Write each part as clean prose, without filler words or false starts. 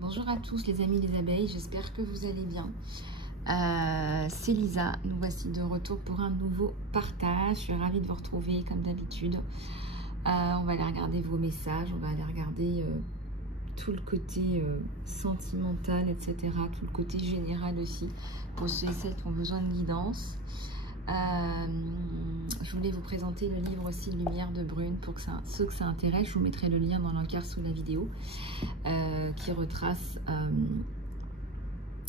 Bonjour à tous les amis les abeilles, j'espère que vous allez bien. C'est Lisa, nous voici de retour pour un nouveau partage. Je suis ravie de vous retrouver comme d'habitude. On va aller regarder vos messages, on va aller regarder tout le côté sentimental, etc. Tout le côté général aussi, pour ceux et celles qui ont besoin de guidance. Je voulais vous présenter le livre aussi Lumière de Brune pour que ceux que ça intéresse. Je vous mettrai le lien dans l'encart sous la vidéo qui retrace un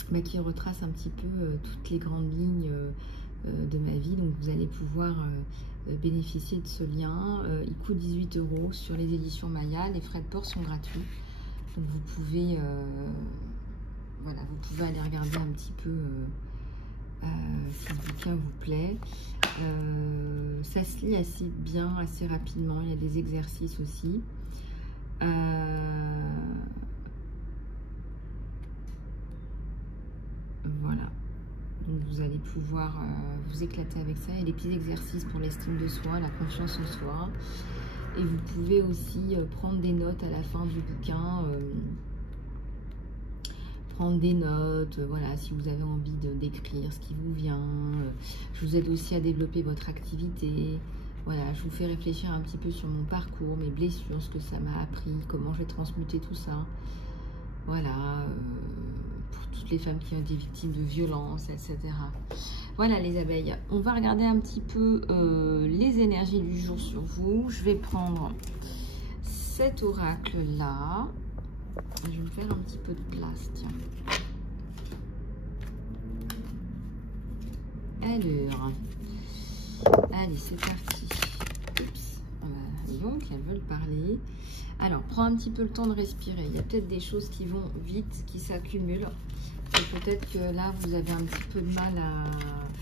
petit peu toutes les grandes lignes de ma vie. Donc vous allez pouvoir bénéficier de ce lien. Il coûte 18 € sur les éditions Maya. Les frais de port sont gratuits. Donc vous pouvez voilà, vous pouvez aller regarder un petit peu si le bouquin vous plaît. Ça se lit assez bien, assez rapidement. Il y a des exercices aussi. Voilà. Donc vous allez pouvoir vous éclater avec ça. Il y a des petits exercices pour l'estime de soi, la confiance en soi. Et vous pouvez aussi prendre des notes à la fin du bouquin. Prendre des notes, voilà, si vous avez envie d'écrire ce qui vous vient. Je vous aide aussi à développer votre activité. Voilà, je vous fais réfléchir un petit peu sur mon parcours, mes blessures, ce que ça m'a appris, comment je vais transmuter tout ça. Voilà, pour toutes les femmes qui ont été victimes de violences, etc. Voilà les abeilles, on va regarder un petit peu les énergies du jour sur vous. Je vais prendre cet oracle-là. Je vais me faire un petit peu de place, tiens. Alors, allez, c'est parti. Oups, donc elles veulent parler. Alors, prends un petit peu le temps de respirer. Il y a peut-être des choses qui vont vite, qui s'accumulent. Et peut-être que là, vous avez un petit peu de mal à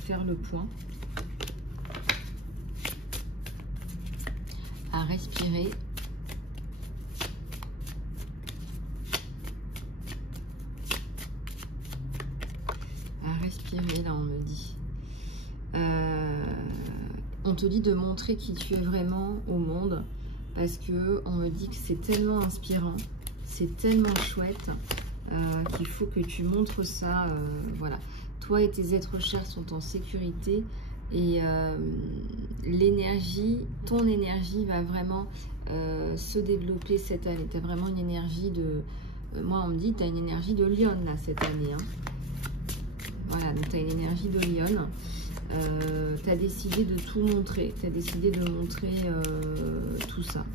faire le point. À respirer. Respirer, là on me dit. On te dit de montrer qui tu es vraiment au monde, parce que on me dit que c'est tellement inspirant, c'est tellement chouette qu'il faut que tu montres ça. Voilà, toi et tes êtres chers sont en sécurité et l'énergie, ton énergie va vraiment se développer cette année. Tu as vraiment une énergie de... moi on me dit tu as une énergie de lionne là cette année, hein. Voilà, donc tu as une énergie de lionne. Tu as décidé de tout montrer. Tu as décidé de montrer tout ça.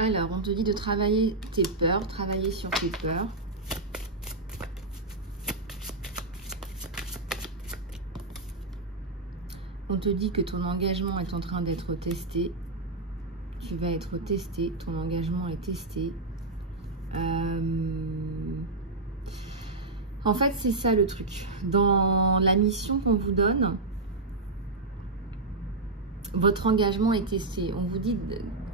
Alors, on te dit de travailler tes peurs, travailler sur tes peurs. On te dit que ton engagement est en train d'être testé. Tu vas être testé, ton engagement est testé. En fait, c'est ça le truc. Dans la mission qu'on vous donne, votre engagement est testé. On vous dit...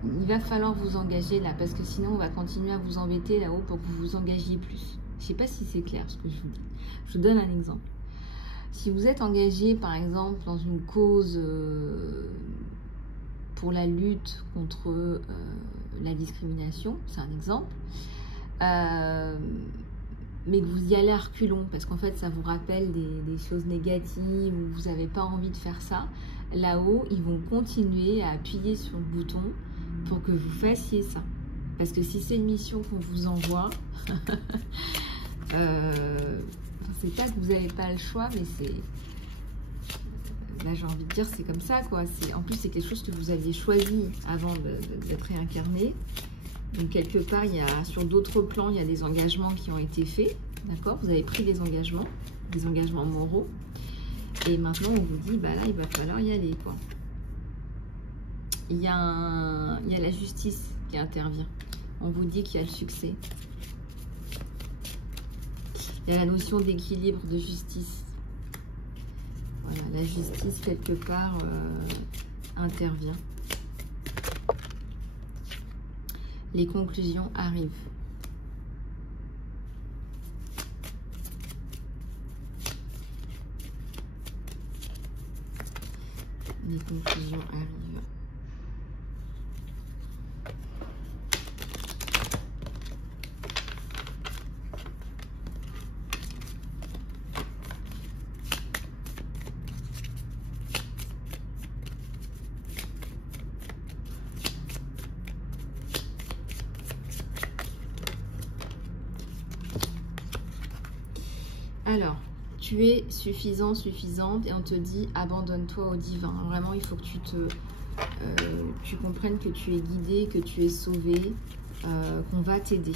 il va falloir vous engager là, parce que sinon on va continuer à vous embêter là-haut pour que vous vous engagiez plus. Je ne sais pas si c'est clair ce que je vous dis. Je vous donne un exemple. Si vous êtes engagé par exemple dans une cause pour la lutte contre la discrimination, c'est un exemple, mais que vous y allez à reculons, parce qu'en fait ça vous rappelle des choses négatives, ou vous n'avez pas envie de faire ça, là-haut ils vont continuer à appuyer sur le bouton pour que vous fassiez ça. Parce que si c'est une mission qu'on vous envoie, c'est pas que vous n'avez pas le choix, mais c'est... là j'ai envie de dire c'est comme ça quoi. En plus c'est quelque chose que vous aviez choisi avant d'être réincarné. Donc quelque part, il y a, sur d'autres plans, il y a des engagements qui ont été faits. D'accord? Vous avez pris des engagements moraux. Et maintenant on vous dit, bah là il va falloir y aller quoi. Il y a la justice qui intervient. On vous dit qu'il y a le succès. Il y a la notion d'équilibre, de justice. Voilà, la justice, quelque part, intervient. Les conclusions arrivent. Les conclusions arrivent. Alors, tu es suffisant, suffisante, et on te dit abandonne-toi au divin. Vraiment, il faut que tu comprennes que tu es guidé, que tu es sauvé, qu'on va t'aider.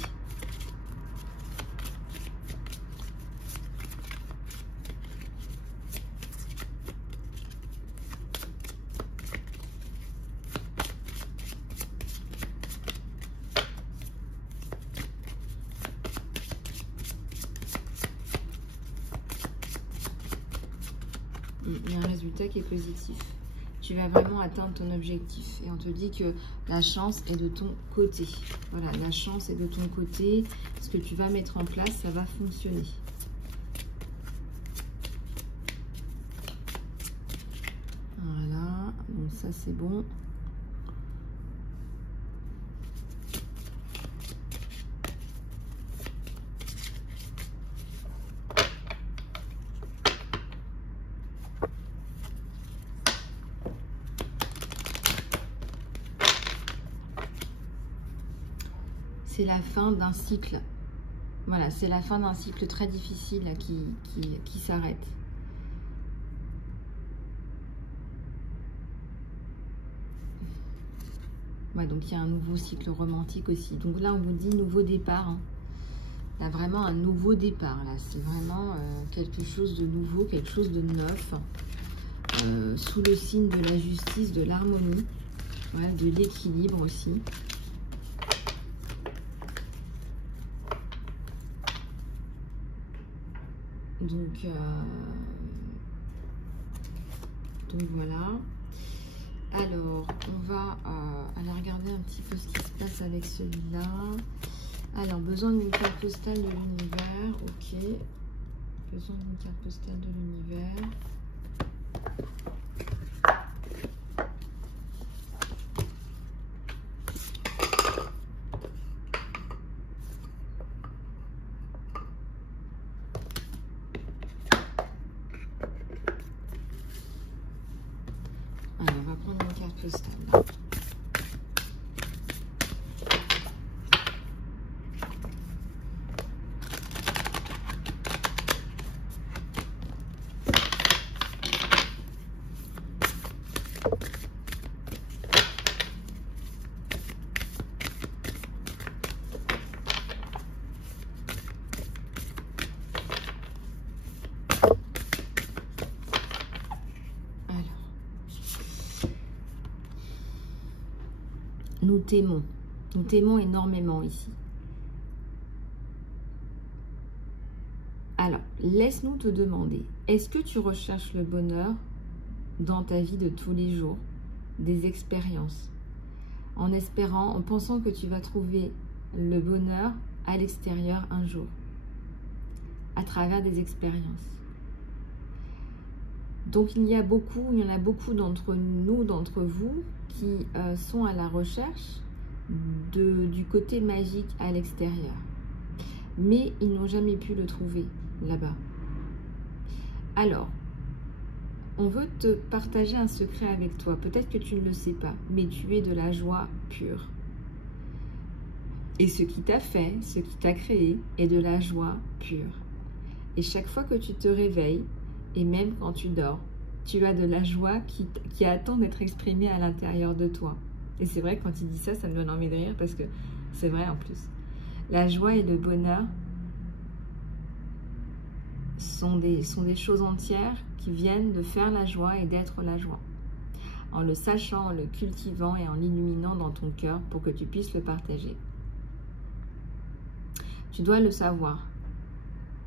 Il y a un résultat qui est positif. Tu vas vraiment atteindre ton objectif. Et on te dit que la chance est de ton côté. Voilà, la chance est de ton côté. Ce que tu vas mettre en place, ça va fonctionner. Voilà, donc ça c'est bon. C'est la fin d'un cycle. Voilà, c'est la fin d'un cycle très difficile là, qui s'arrête. Ouais, donc il y a un nouveau cycle romantique aussi. Donc là, on vous dit nouveau départ. Hein. Il y a vraiment un nouveau départ. Là, c'est vraiment quelque chose de nouveau, quelque chose de neuf. Sous le signe de la justice, de l'harmonie, ouais, de l'équilibre aussi. Donc voilà. Alors, on va aller regarder un petit peu ce qui se passe avec celui-là. Alors, besoin d'une carte postale de l'univers. Ok. Besoin d'une carte postale de l'univers. Alors, on va prendre une carte postale. Nous t'aimons énormément ici. Alors, laisse-nous te demander, est-ce que tu recherches le bonheur dans ta vie de tous les jours, des expériences, en espérant, en pensant que tu vas trouver le bonheur à l'extérieur un jour, à travers des expériences. Donc, il y en a beaucoup d'entre nous, d'entre vous, qui sont à la recherche du côté magique à l'extérieur. Mais ils n'ont jamais pu le trouver là-bas. Alors, on veut te partager un secret avec toi. Peut-être que tu ne le sais pas, mais tu es de la joie pure. Et ce qui t'a fait, ce qui t'a créé, est de la joie pure. Et chaque fois que tu te réveilles, et même quand tu dors, tu as de la joie qui attend d'être exprimée à l'intérieur de toi. Et c'est vrai que quand il dit ça, ça me donne envie de rire parce que c'est vrai en plus. La joie et le bonheur sont des choses entières qui viennent de faire la joie et d'être la joie. En le sachant, en le cultivant et en l'illuminant dans ton cœur pour que tu puisses le partager. Tu dois le savoir.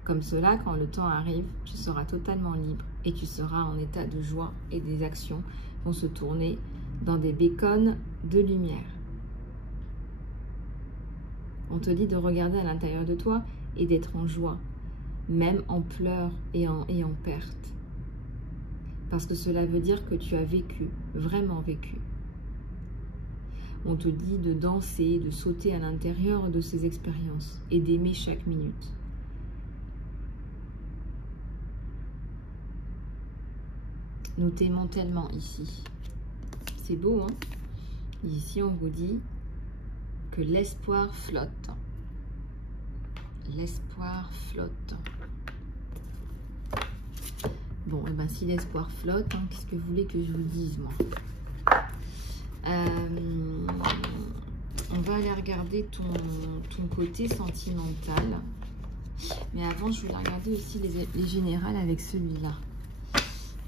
Comme cela, quand le temps arrive, tu seras totalement libre et tu seras en état de joie et des actions vont se tourner dans des beacons de lumière. On te dit de regarder à l'intérieur de toi et d'être en joie, même en pleurs et en perte. Parce que cela veut dire que tu as vécu, vraiment vécu. On te dit de danser, de sauter à l'intérieur de ces expériences et d'aimer chaque minute. Nous t'aimons tellement ici. C'est beau, hein? Ici, on vous dit que l'espoir flotte. L'espoir flotte. Bon, et ben si l'espoir flotte, hein, qu'est-ce que vous voulez que je vous dise, moi? On va aller regarder ton côté sentimental. Mais avant, je voulais regarder aussi les générales avec celui-là.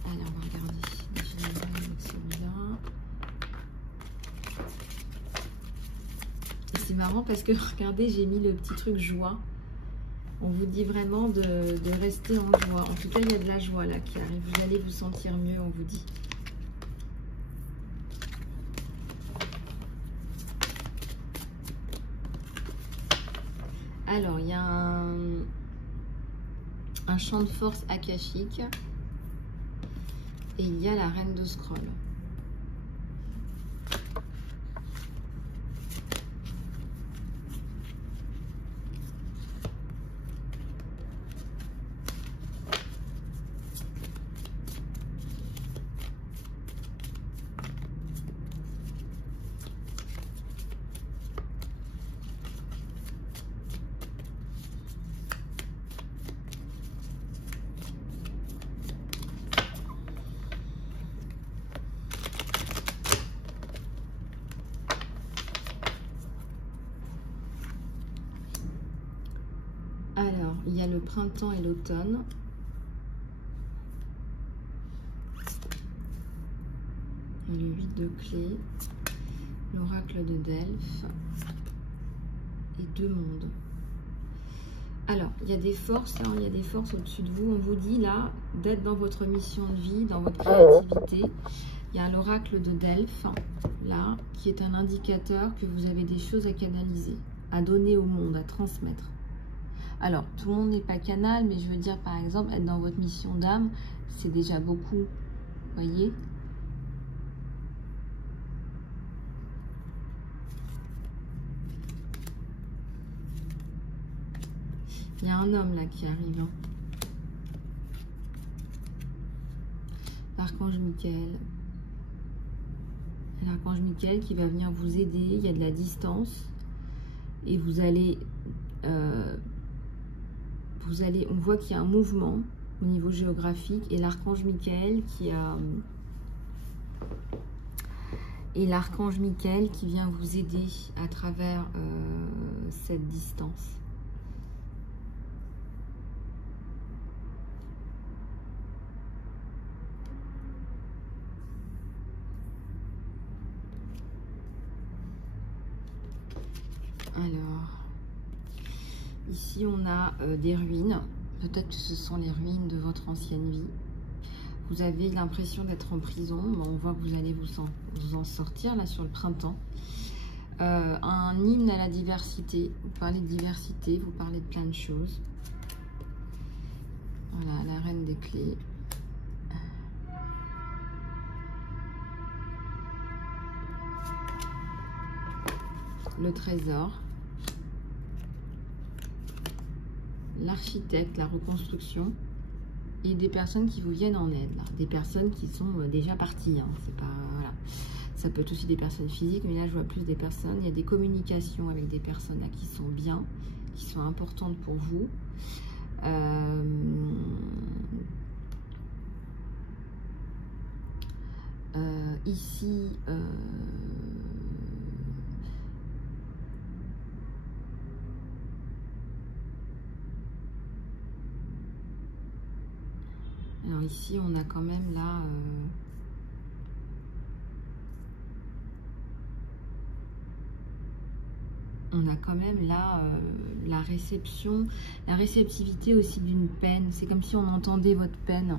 Allez, on va regarder les générales avec celui-là. Et c'est marrant parce que, regardez, j'ai mis le petit truc joie. On vous dit vraiment de rester en joie. En tout cas, il y a de la joie là qui arrive. Vous allez vous sentir mieux, on vous dit. Alors, il y a un champ de force akashique. Et il y a la reine de scroll. Alors, il y a le printemps et l'automne. Le 8 de clés, l'oracle de Delphes et 2 mondes. Alors, il y a des forces, hein, il y a des forces au-dessus de vous. On vous dit là d'être dans votre mission de vie, dans votre créativité. Il y a l'oracle de Delphes, là, qui est un indicateur que vous avez des choses à canaliser, à donner au monde, à transmettre. Alors, tout le monde n'est pas canal, mais je veux dire, par exemple, être dans votre mission d'âme, c'est déjà beaucoup. Voyez? Il y a un homme là qui arrive. Hein. L'archange Michael. L'archange Michael qui va venir vous aider. Il y a de la distance. Et vous allez... on voit qu'il y a un mouvement au niveau géographique et l'archange Michael qui a qui vient vous aider à travers cette distance. Alors, ici on a des ruines. Peut-être que ce sont les ruines de votre ancienne vie. Vous avez l'impression d'être en prison. Bon, on voit que vous allez vous en sortir là sur le printemps. Un hymne à la diversité. Vous parlez de diversité, vous parlez de plein de choses. Voilà, la reine des clés. Le trésor. L'architecte, la reconstruction. Et des personnes qui vous viennent en aide. Là. Des personnes qui sont déjà parties. Hein. C'est pas, voilà. Ça peut être aussi des personnes physiques, mais là je vois plus des personnes. Il y a des communications avec des personnes là, qui sont bien, qui sont importantes pour vous. Ici, alors ici, on a quand même là... on a quand même là la réception, la réceptivité aussi d'une peine. C'est comme si on entendait votre peine.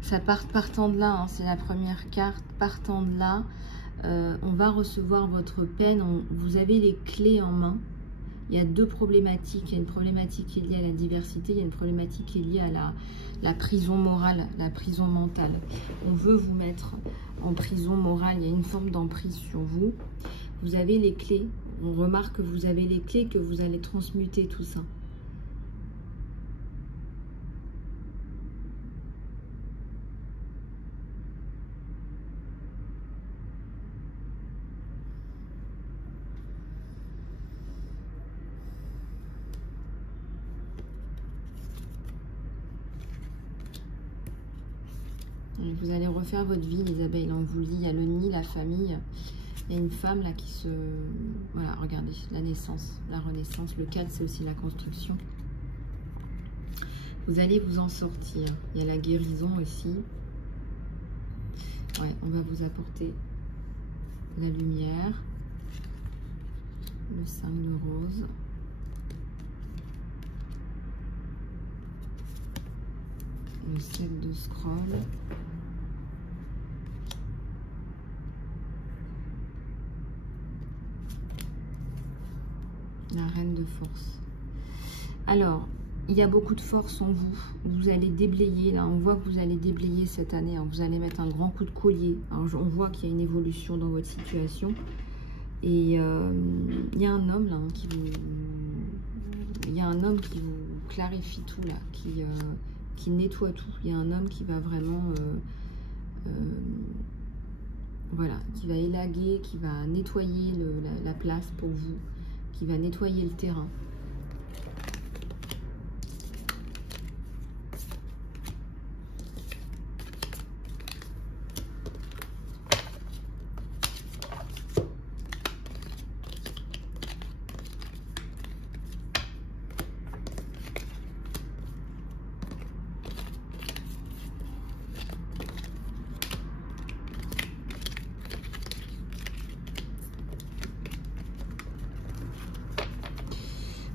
Ça partant de là, hein, c'est la première carte. Partant de là, on va recevoir votre peine. Vous avez les clés en main. Il y a deux problématiques. Il y a une problématique qui est liée à la diversité. Il y a une problématique qui est liée à la prison morale, la prison mentale. On veut vous mettre en prison morale. Il y a une forme d'emprise sur vous. Vous avez les clés. On remarque que vous avez les clés, que vous allez transmuter tout ça. Et vous allez refaire votre vie, les abeilles. On vous lit, il y a le nid, la famille. Il y a une femme là qui se... Voilà, regardez, la naissance, la renaissance. Le 4, c'est aussi la construction. Vous allez vous en sortir. Il y a la guérison aussi. Ouais, on va vous apporter la lumière. Le 5 de rose. Le 7 de scroll. La reine de force. Alors, il y a beaucoup de force en vous. Vous allez déblayer, là, on voit que vous allez déblayer cette année. Hein. Vous allez mettre un grand coup de collier. Alors, on voit qu'il y a une évolution dans votre situation. Et il y a un homme, là, hein, qui vous... Il y a un homme qui vous clarifie tout, là, qui nettoie tout. Il y a un homme qui va vraiment... voilà, qui va élaguer, qui va nettoyer la place pour vous, qui va nettoyer le terrain.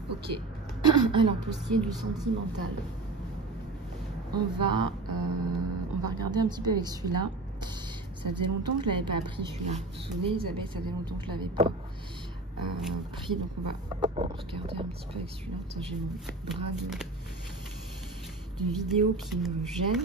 Ok, alors pour ce qui est du sentimental, on va regarder un petit peu avec celui-là. Ça faisait longtemps que je ne l'avais pas pris celui-là. Vous vous souvenez Isabelle, ça faisait longtemps que je ne l'avais pas pris. Donc on va regarder un petit peu avec celui-là. J'ai mon bras de vidéo qui me gêne.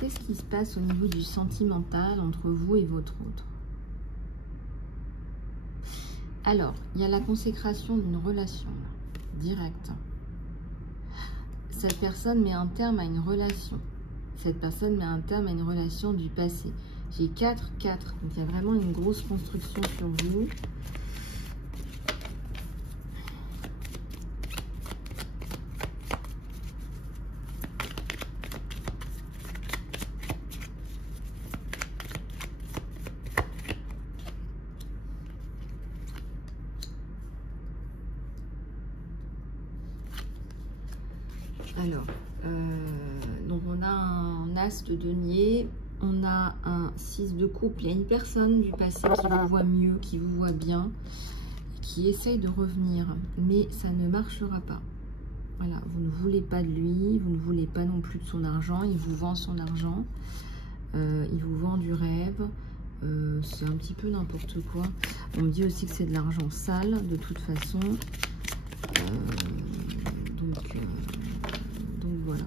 Qu'est-ce qui se passe au niveau du sentimental entre vous et votre autre? Alors, il y a la consécration d'une relation, là, directe. Cette personne met un terme à une relation. Cette personne met un terme à une relation du passé. J'ai 4, 4. Donc, il y a vraiment une grosse construction sur vous. Alors, donc on a un as de denier, on a un 6 de coupe. Il y a une personne du passé qui vous voit mieux, qui vous voit bien, qui essaye de revenir, mais ça ne marchera pas. Voilà, vous ne voulez pas de lui, vous ne voulez pas non plus de son argent, il vous vend son argent, il vous vend du rêve, c'est un petit peu n'importe quoi. On me dit aussi que c'est de l'argent sale, de toute façon. Donc voilà.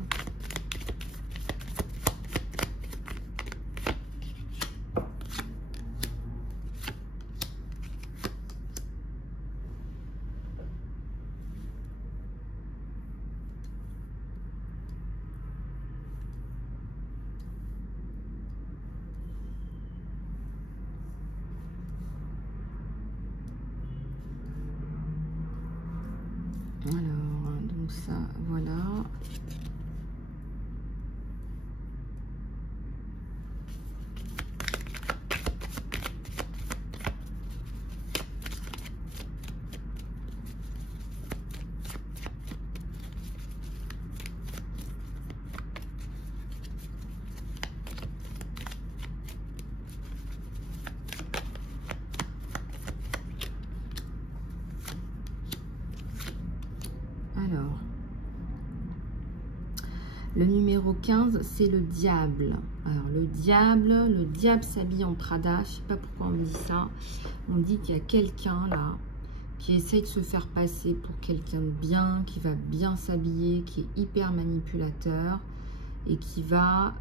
Alors, donc ça, voilà. Alors, le numéro 15, c'est le diable. Alors, le diable s'habille en Prada. Je ne sais pas pourquoi on me dit ça. On dit qu'il y a quelqu'un là qui essaye de se faire passer pour quelqu'un de bien, qui va bien s'habiller, qui est hyper manipulateur et qui va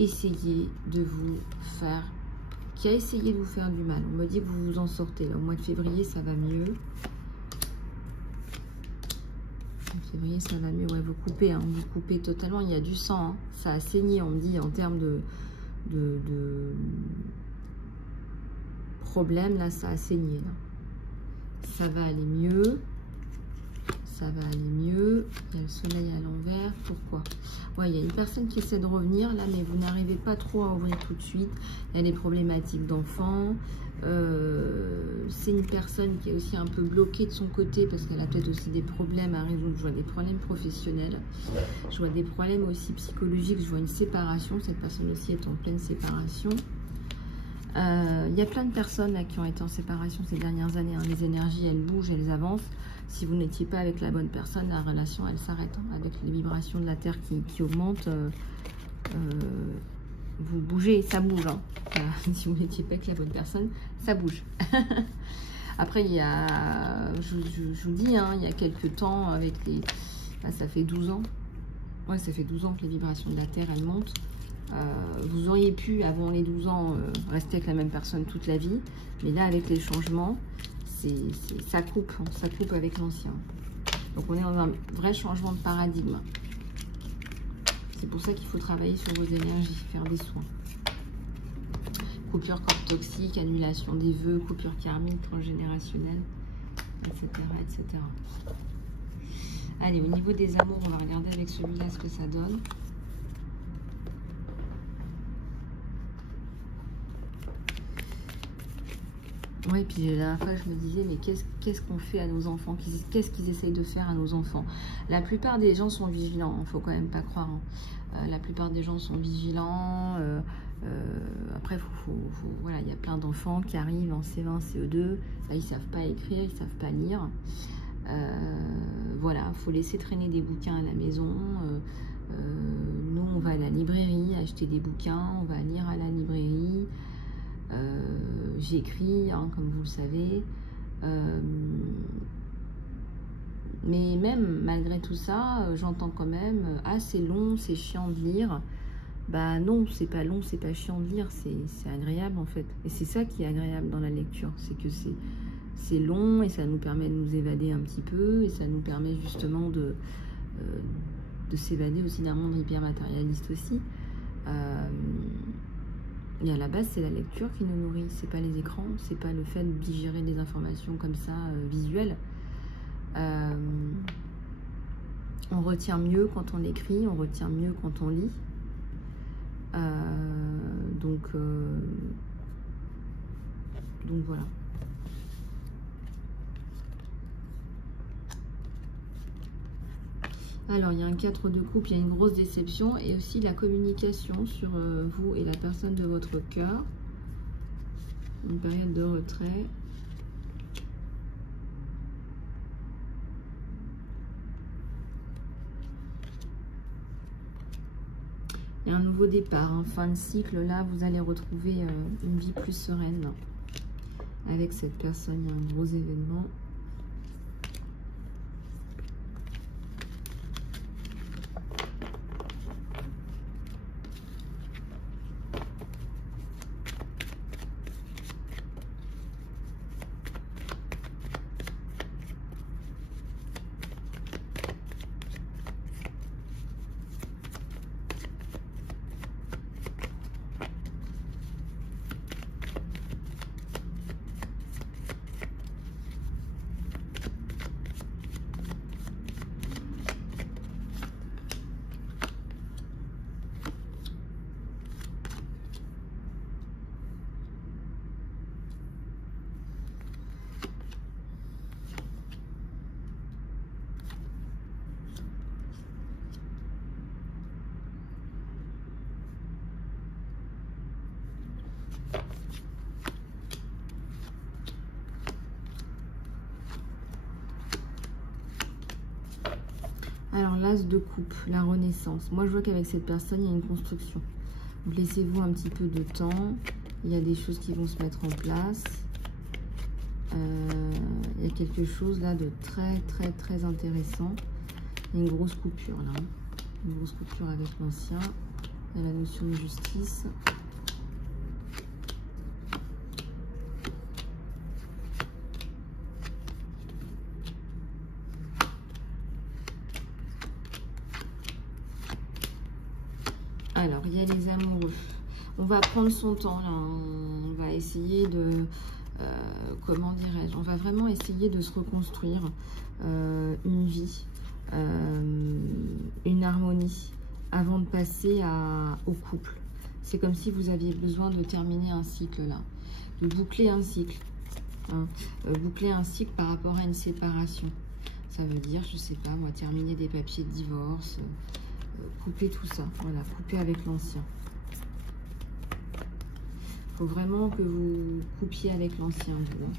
essayer de vous faire, qui a essayé de vous faire du mal. On me dit que vous vous en sortez. Là, au mois de février, ça va mieux. En février, ça va mieux. Ouais, vous coupez, hein, vous coupez totalement. Il y a du sang. Hein. Ça a saigné, on me dit, en termes de problème. Là, ça a saigné. Là. Ça va aller mieux. Ça va aller mieux. Il y a le soleil à l'envers. Pourquoi? Ouais, il y a une personne qui essaie de revenir là, mais vous n'arrivez pas trop à ouvrir tout de suite. Il y a des problématiques d'enfants. C'est une personne qui est aussi un peu bloquée de son côté parce qu'elle a peut-être aussi des problèmes à résoudre. Je vois des problèmes professionnels. Je vois des problèmes aussi psychologiques. Je vois une séparation. Cette personne aussi est en pleine séparation. Il y a plein de personnes là, qui ont été en séparation ces dernières années. Hein. Les énergies, elles bougent, elles avancent. Si vous n'étiez pas avec la bonne personne, la relation, elle s'arrête. Hein. Avec les vibrations de la Terre qui augmentent, vous bougez, ça bouge. Hein. Si vous n'étiez pas avec la bonne personne, ça bouge. Après, il y a, je vous dis, hein, il y a quelques temps, avec les... Là, ça fait 12 ans. Ouais, ça fait 12 ans que les vibrations de la Terre, elles montent. Vous auriez pu, avant les 12 ans, rester avec la même personne toute la vie. Mais là, avec les changements, ça coupe avec l'ancien. Donc, on est dans un vrai changement de paradigme. C'est pour ça qu'il faut travailler sur vos énergies, faire des soins. Coupure corps toxique, annulation des vœux, coupure karmique, transgénérationnelle, etc., etc. Allez, au niveau des amours, on va regarder avec celui-là ce que ça donne. Oui, puis la dernière fois, je me disais, mais qu'est-ce qu'on fait à nos enfants? Qu'est-ce qu'ils essayent de faire à nos enfants? La plupart des gens sont vigilants, il ne faut quand même pas croire. Hein. La plupart des gens sont vigilants. Après, voilà, il y a plein d'enfants qui arrivent en C20, CE2. Là, ils ne savent pas écrire, ils ne savent pas lire. Voilà, il faut laisser traîner des bouquins à la maison. Nous, on va à la librairie acheter des bouquins, on va lire à la librairie. J'écris, hein, comme vous le savez. Mais même malgré tout ça, j'entends quand même « Ah, c'est long, c'est chiant de lire ». Bah non, c'est pas long, c'est pas chiant de lire, c'est agréable en fait. Et c'est ça qui est agréable dans la lecture, c'est que c'est long et ça nous permet de nous évader un petit peu. Et ça nous permet justement de s'évader aussi d'un monde hyper matérialiste aussi. Et à la base, c'est la lecture qui nous nourrit, c'est pas les écrans, c'est pas le fait de digérer des informations comme ça, visuelles. On retient mieux quand on écrit, on retient mieux quand on lit. Donc voilà. Alors, il y a un 4 de coupe, il y a une grosse déception et aussi la communication sur vous et la personne de votre cœur. Une période de retrait. Il y a un nouveau départ, hein, fin de cycle. Là, vous allez retrouver une vie plus sereine. Avec cette personne, il y a un gros événement. Alors, l'as de coupe, la renaissance. Moi, je vois qu'avec cette personne, il y a une construction. Donc, laissez-vous un petit peu de temps. Il y a des choses qui vont se mettre en place. Il y a quelque chose là de très intéressant. Il y a une grosse coupure là. Une grosse coupure avec l'ancien. Il y a la notion de justice. Alors, il y a les amoureux. On va prendre son temps là. On va essayer de... comment dirais-je? On va vraiment essayer de se reconstruire une vie, une harmonie, avant de passer au couple. C'est comme si vous aviez besoin de terminer un cycle là, de boucler un cycle. Hein. Boucler un cycle par rapport à une séparation. Ça veut dire, je sais pas, moi, terminer des papiers de divorce, couper tout ça. Voilà, couper avec l'ancien. Il faut vraiment que vous coupiez avec l'ancien, vous. Hein.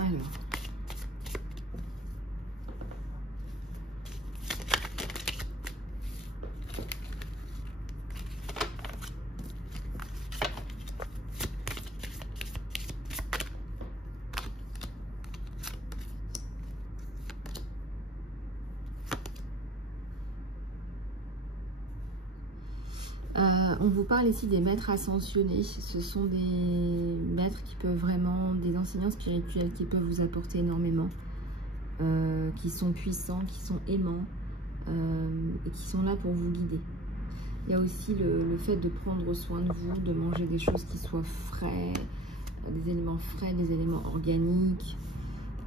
Alors, on vous parle ici des maîtres ascensionnés. Ce sont des maîtres qui peuvent vraiment, des enseignants spirituels qui peuvent vous apporter énormément, qui sont puissants, qui sont aimants et qui sont là pour vous guider. Il y a aussi le fait de prendre soin de vous, de manger des choses qui soient frais, des éléments frais, des éléments organiques.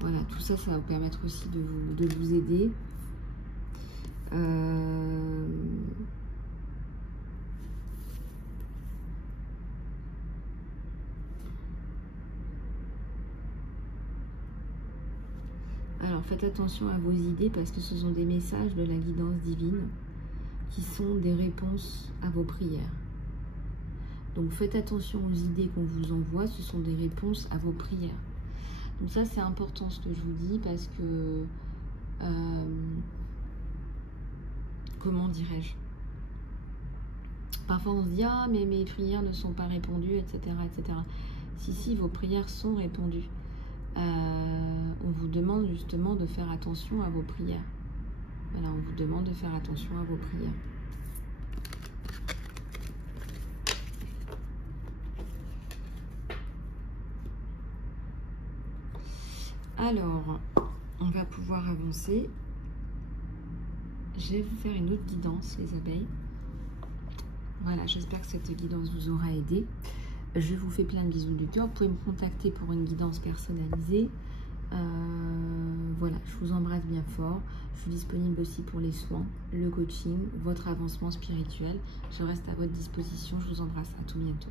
Voilà, tout ça, ça va vous permettre aussi de vous aider. Alors, faites attention à vos idées parce que ce sont des messages de la guidance divine qui sont des réponses à vos prières. Donc, faites attention aux idées qu'on vous envoie, ce sont des réponses à vos prières. Donc ça, c'est important ce que je vous dis parce que, comment dirais-je? Parfois, on se dit, ah, mais mes prières ne sont pas répondues, etc., etc. Si, vos prières sont répondues. On vous demande justement de faire attention à vos prières. Voilà, on vous demande de faire attention à vos prières. Alors, on va pouvoir avancer. Je vais vous faire une autre guidance, les abeilles. Voilà, j'espère que cette guidance vous aura aidé. Je vous fais plein de bisous du cœur. Vous pouvez me contacter pour une guidance personnalisée. Voilà, je vous embrasse bien fort. Je suis disponible aussi pour les soins, le coaching, votre avancement spirituel. Je reste à votre disposition. Je vous embrasse. À tout bientôt.